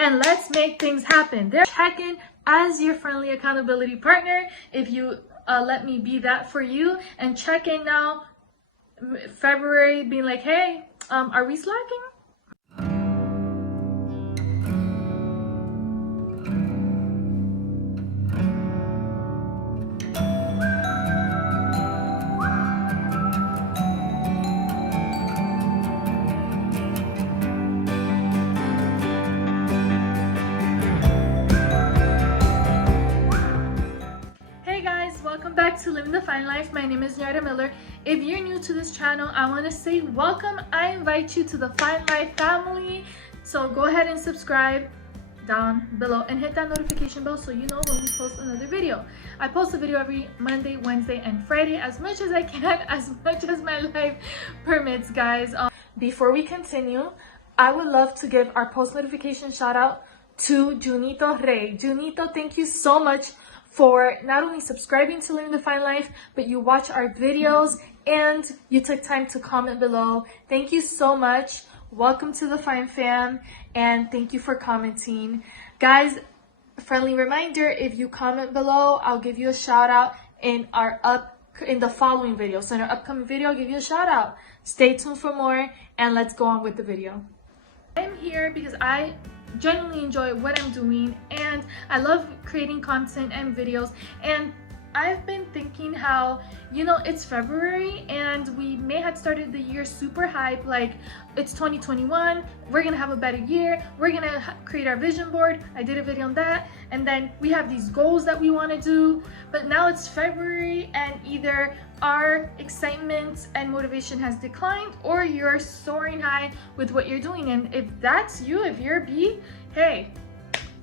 and let's make things happen. They're checking as your friendly accountability partner. If you let me be that for you, and check in now, February, being like, hey, are we slacking? Welcome back to Living the Fine Life. My name is Nyada Miller. If you're new to this channel, I want to say welcome. I invite you to the Fine Life family. So go ahead and subscribe down below and hit that notification bell so you know when we post another video. I post a video every Monday, Wednesday, and Friday as much as I can, as much as my life permits, guys. Before we continue, I would love to give our post notification shout out to Junito Rey. Junito, thank you so much for not only subscribing to Living the Fine Life, but you watch our videos and you took time to comment below. Thank you so much. Welcome to the Fine Fam, and thank you for commenting. Guys, friendly reminder, if you comment below, I'll give you a shout out in the following video. So in our upcoming video, I'll give you a shout out. Stay tuned for more, and let's go on with the video. I'm here because I genuinely enjoy what I'm doing, and I love creating content and videos. And I've been thinking how, you know, it's February and we may have started the year super hype, like it's 2021, we're gonna have a better year, we're gonna create our vision board. I did a video on that, and then we have these goals that we want to do. But now it's February and either our excitement and motivation has declined, or you're soaring high with what you're doing. And if that's you, if you're B, hey,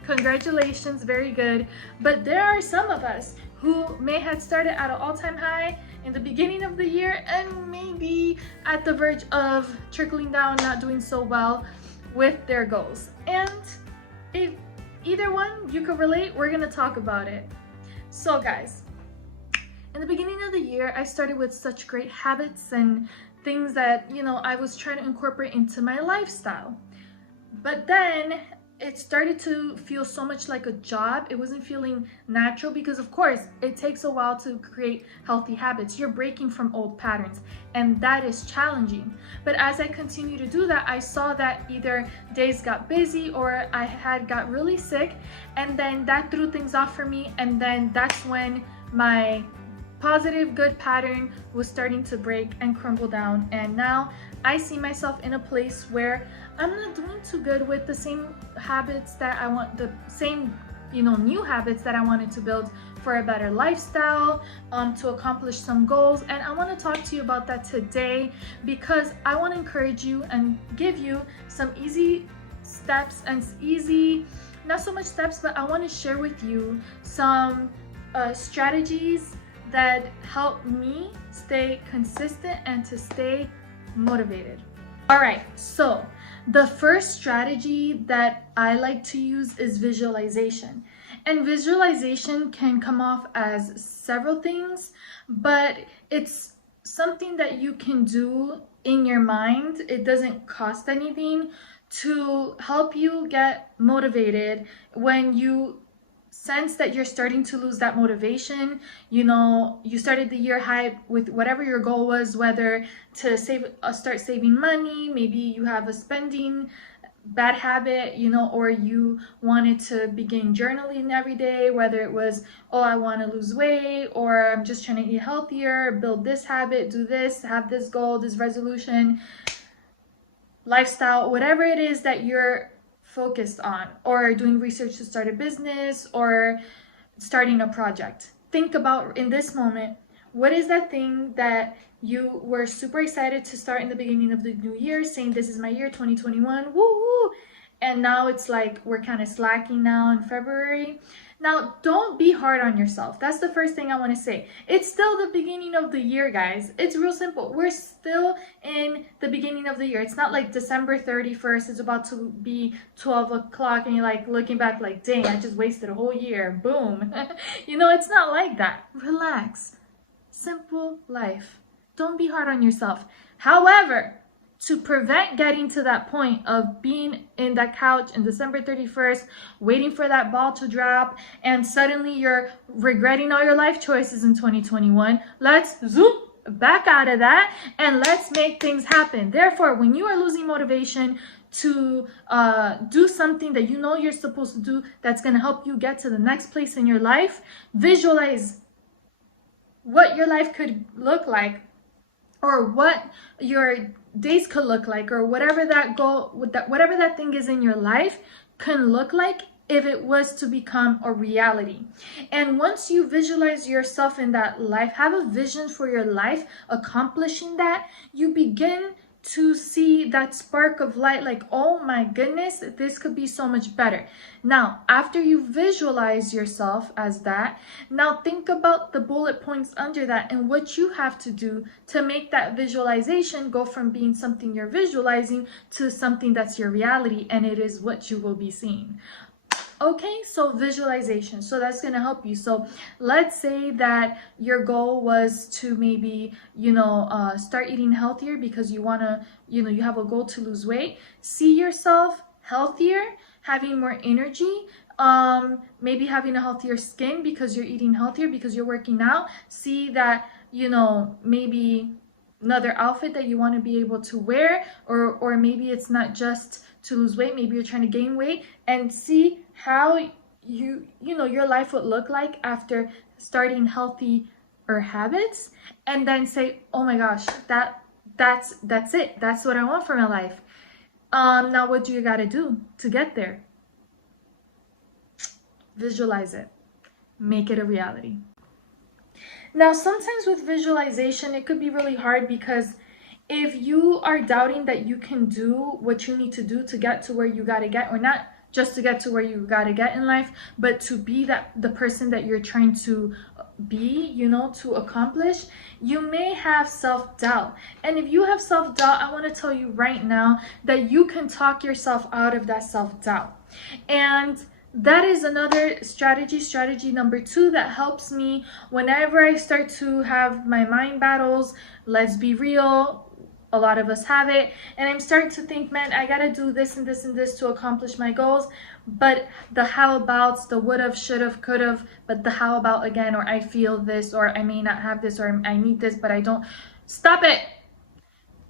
congratulations, very good. But there are some of us who may have started at an all-time high in the beginning of the year and maybe at the verge of trickling down, not doing so well with their goals. And if either one you could relate, we're gonna talk about it. So guys, in the beginning of the year, I started with such great habits and things that, you know, I was trying to incorporate into my lifestyle. But then it started to feel so much like a job. It wasn't feeling natural because, of course, it takes a while to create healthy habits. You're breaking from old patterns, and that is challenging. But as I continue to do that, I saw that either days got busy or I had got really sick, and then that threw things off for me. And then that's when my positive, good pattern was starting to break and crumble down. And now I see myself in a place where I'm not doing too good with the same habits that I want, the same, you know, new habits that I wanted to build for a better lifestyle, to accomplish some goals. And I want to talk to you about that today because I want to encourage you and give you some easy steps and not so much steps, but I want to share with you some strategies that help me stay consistent and to stay motivated. All right, so the first strategy that I like to use is visualization. And visualization can come off as several things, but it's something that you can do in your mind. It doesn't cost anything to help you get motivated when you sense that you're starting to lose that motivation. You know, you started the year high with whatever your goal was, whether to start saving money, maybe you have a spending bad habit, you know, or you wanted to begin journaling every day, whether it was, oh, I want to lose weight, or I'm just trying to eat healthier, build this habit, do this, have this goal, this resolution, lifestyle, whatever it is that you're focused on, or doing research to start a business or starting a project. Think about, in this moment, what is that thing that you were super excited to start in the beginning of the new year, saying this is my year 2021, woo, and now it's like we're kind of slacking now in February. Now, don't be hard on yourself. That's the first thing I want to say. It's still the beginning of the year, guys. It's real simple. We're still in the beginning of the year. It's not like December 31st is about to be 12 o'clock and you're like looking back like, dang, I just wasted a whole year. Boom. You know, it's not like that. Relax. Simple life. Don't be hard on yourself. However, to prevent getting to that point of being in that couch on December 31st, waiting for that ball to drop, and suddenly you're regretting all your life choices in 2021, let's zoom back out of that and let's make things happen. Therefore, when you are losing motivation to do something that you know you're supposed to do that's going to help you get to the next place in your life, visualize what your life could look like, or what your days could look like, or whatever that goal, whatever that thing is in your life can look like if it was to become a reality. And once you visualize yourself in that life, have a vision for your life accomplishing that, you begin to see that spark of light, like, oh my goodness, this could be so much better. Now, after you visualize yourself as that, now think about the bullet points under that and what you have to do to make that visualization go from being something you're visualizing to something that's your reality, and it is what you will be seeing. Okay, so visualization, so that's going to help you. So let's say that your goal was to maybe, start eating healthier because you want to, you have a goal to lose weight. See yourself healthier, having more energy, maybe having a healthier skin because you're eating healthier, because you're working out. See that, maybe another outfit that you want to be able to wear, or maybe it's not just to lose weight, maybe you're trying to gain weight, and see how your life would look like after starting healthier habits, and then say, oh my gosh, that's it, that's what I want for my life. Now what do you got to do to get there? Visualize it, make it a reality. Now, sometimes with visualization, it could be really hard because if you are doubting that you can do what you need to do to get to where you got to get, or not just to get to where you got to get in life, but to be the person that you're trying to be, to accomplish, you may have self-doubt. And if you have self-doubt, I want to tell you right now that you can talk yourself out of that self-doubt. And that is another strategy number 2 that helps me whenever I start to have my mind battles. Let's be real, a lot of us have it, and I'm starting to think, man, I gotta do this and this and this to accomplish my goals, but the how abouts, the would have, should have, could have, but the how about again, or I feel this, or I may not have this, or I need this but I don't. Stop it.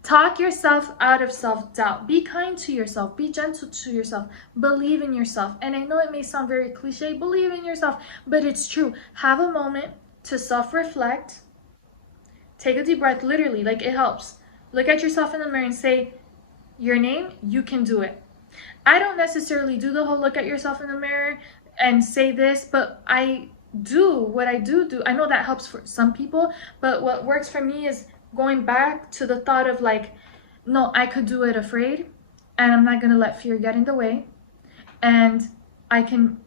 Talk yourself out of self-doubt. Be kind to yourself. Be gentle to yourself. Believe in yourself. And I know it may sound very cliche, believe in yourself, but it's true. Have a moment to self-reflect. Take a deep breath, literally, like it helps. Look at yourself in the mirror and say your name, you can do it. I don't necessarily do the whole look at yourself in the mirror and say this, but I do what I do. I know that helps for some people, but what works for me is going back to the thought of like, no, I could do it afraid, and I'm not going to let fear get in the way, and I can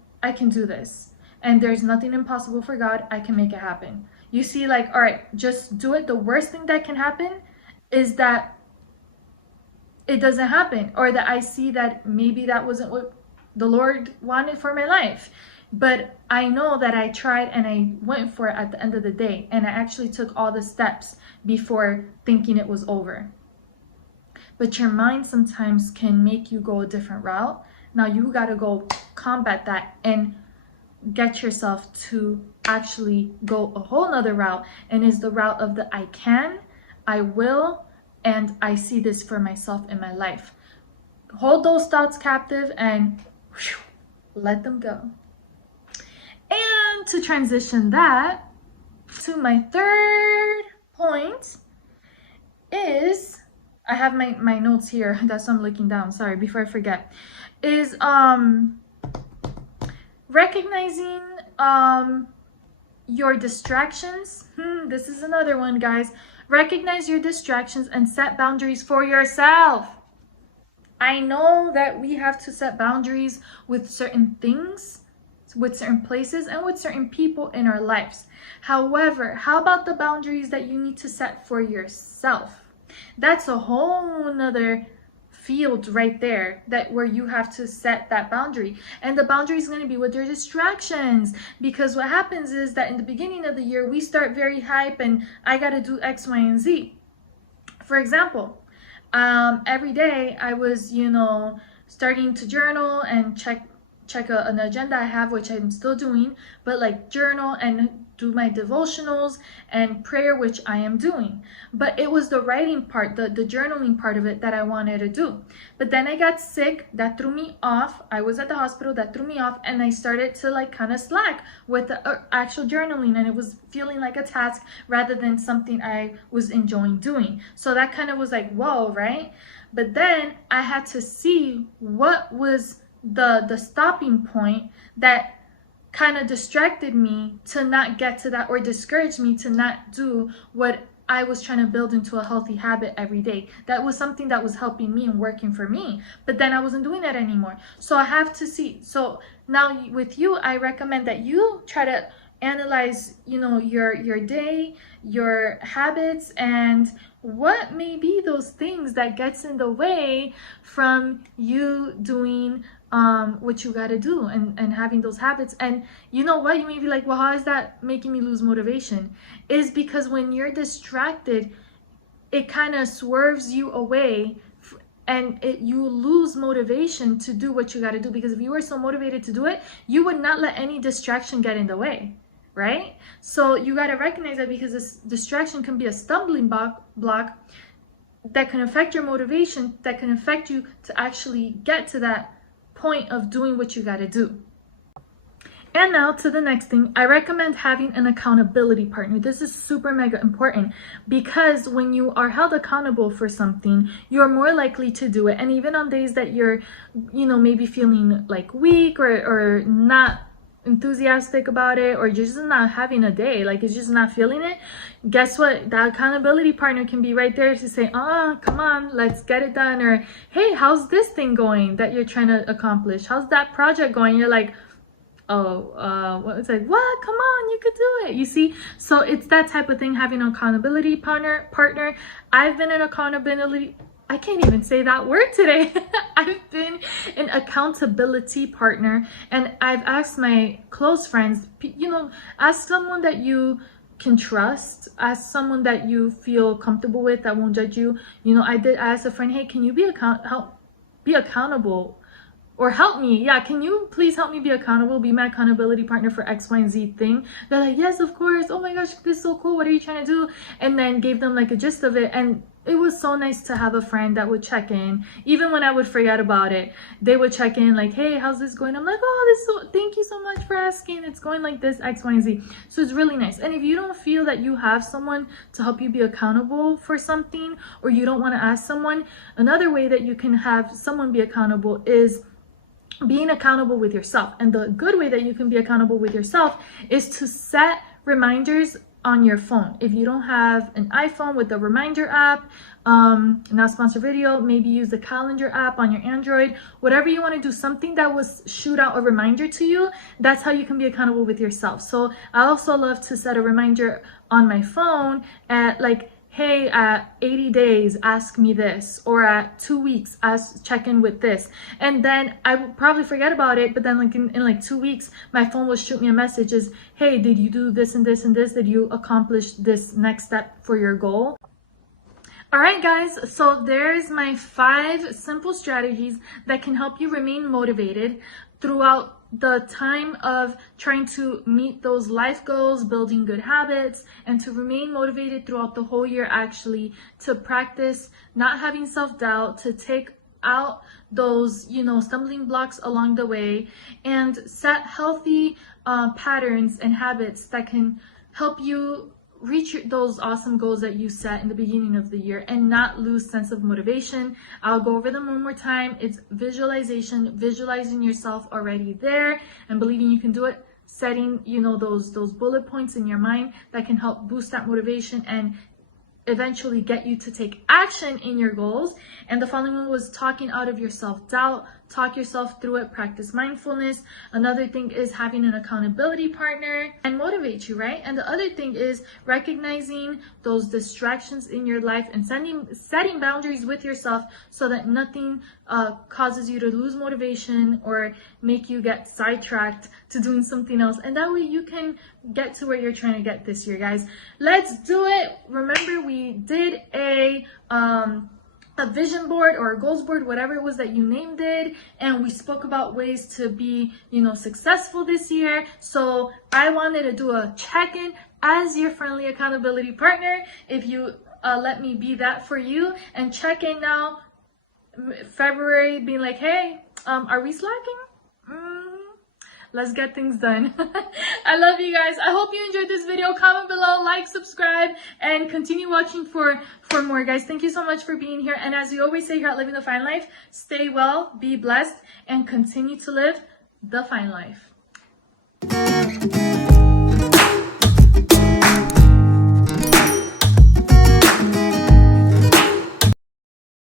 do this, and there's nothing impossible for God. I can make it happen. You see, like, all right, just do it. The worst thing that can happen is that it doesn't happen, or that I see that maybe that wasn't what the Lord wanted for my life. But I know that I tried and I went for it at the end of the day, and I actually took all the steps before thinking it was over. But your mind sometimes can make you go a different route. Now you got to go combat that and get yourself to actually go a whole nother route, and is the route of the I can, I will, and I see this for myself in my life. Hold those thoughts captive and let them go. And to transition that to my third point is, I have my notes here, that's why I'm looking down, sorry, before I forget, is recognizing your distractions. This is another one, guys. Recognize your distractions and set boundaries for yourself. I know that we have to set boundaries with certain things, with certain places, and with certain people in our lives. However, how about the boundaries that you need to set for yourself? That's a whole nother field right there, that where you have to set that boundary. And the boundary is going to be with your distractions, because what happens is that in the beginning of the year we start very hype and I got to do X, Y, and Z. For example, every day I was, starting to journal and check an agenda I have, which I'm still doing, but like journal and do my devotionals and prayer, which I am doing. But it was the writing part, the journaling part of it that I wanted to do. But then I got sick. That threw me off. I was at the hospital. That threw me off. And I started to like kind of slack with the actual journaling. And it was feeling like a task rather than something I was enjoying doing. So that kind of was like, whoa, right? But then I had to see what was the stopping point that kind of distracted me to not get to that, or discouraged me to not do what I was trying to build into a healthy habit every day. That was something that was helping me and working for me, but then I wasn't doing that anymore. So I have to see. So now with you, I recommend that you try to analyze, your day, your habits, and what may be those things that gets in the way from you doing what you got to do and having those habits. And you know what, you may be like, well, how is that making me lose motivation? Is because when you're distracted, it kind of swerves you away, and you lose motivation to do what you got to do. Because if you were so motivated to do it, you would not let any distraction get in the way, right? So you got to recognize that, because this distraction can be a stumbling block that can affect your motivation, that can affect you to actually get to that point of doing what you got to do. And now to the next thing, I recommend having an accountability partner. This is super mega important, because when you are held accountable for something, you're more likely to do it. And even on days that you're, maybe feeling like weak or not enthusiastic about it, or you're just not having a day, like it's just not feeling it, guess what? That accountability partner can be right there to say, come on, let's get it done. Or, hey, how's this thing going that you're trying to accomplish? How's that project going? You're like, it's like, what? Come on, you could do it. You see? So it's that type of thing, having an accountability partner. I've been an accountability, I can't even say that word today. I've been an accountability partner, and I've asked my close friends, ask someone that you can trust, ask someone that you feel comfortable with, that won't judge you. I asked a friend, hey, can you be accountable? Or help me, can you please help me be accountable, be my accountability partner for X, Y, and Z thing? They're like, yes, of course. Oh my gosh, this is so cool. What are you trying to do? And then gave them like a gist of it. And it was so nice to have a friend that would check in. Even when I would forget about it, they would check in like, hey, how's this going? I'm like, thank you so much for asking. It's going like this, X, Y, and Z. So it's really nice. And if you don't feel that you have someone to help you be accountable for something, or you don't want to ask someone, another way that you can have someone be accountable is being accountable with yourself. And the good way that you can be accountable with yourself is to set reminders on your phone. If you don't have an iPhone with the reminder app, not sponsor video, maybe use the calendar app on your Android. Whatever you want to do, something that will shoot out a reminder to you. That's how you can be accountable with yourself. So I also love to set a reminder on my phone at like, hey, at 80 days, ask me this, or at 2 weeks, check in with this. And then I would probably forget about it, but then like in like 2 weeks, my phone will shoot me a message is, hey, did you do this and this and this? Did you accomplish this next step for your goal? All right, guys, so there's my 5 simple strategies that can help you remain motivated throughout the time of trying to meet those life goals, building good habits, and to remain motivated throughout the whole year, actually, to practice not having self-doubt, to take out those, stumbling blocks along the way, and set healthy patterns and habits that can help you reach those awesome goals that you set in the beginning of the year and not lose sense of motivation. I'll go over them one more time. It's visualization, visualizing yourself already there and believing you can do it, setting, those bullet points in your mind that can help boost that motivation and eventually get you to take action in your goals. And the following one was talking out of your self-doubt. Talk yourself through it, practice mindfulness. Another thing is having an accountability partner and motivate you, right? And the other thing is recognizing those distractions in your life and setting boundaries with yourself so that nothing causes you to lose motivation or make you get sidetracked to doing something else. And that way you can get to where you're trying to get this year, guys. Let's do it. Remember, we did a a vision board or a goals board, whatever it was that you named it, and we spoke about ways to be, successful this year. So I wanted to do a check-in as your friendly accountability partner, if you let me be that for you, and check in now February, being like, hey, are we slacking? Let's get things done. I love you guys. I hope you enjoyed this video. Comment below, like, subscribe, and continue watching for more, guys. Thank you so much for being here. And as we always say here at Living the Fine Life, stay well, be blessed, and continue to live the fine life.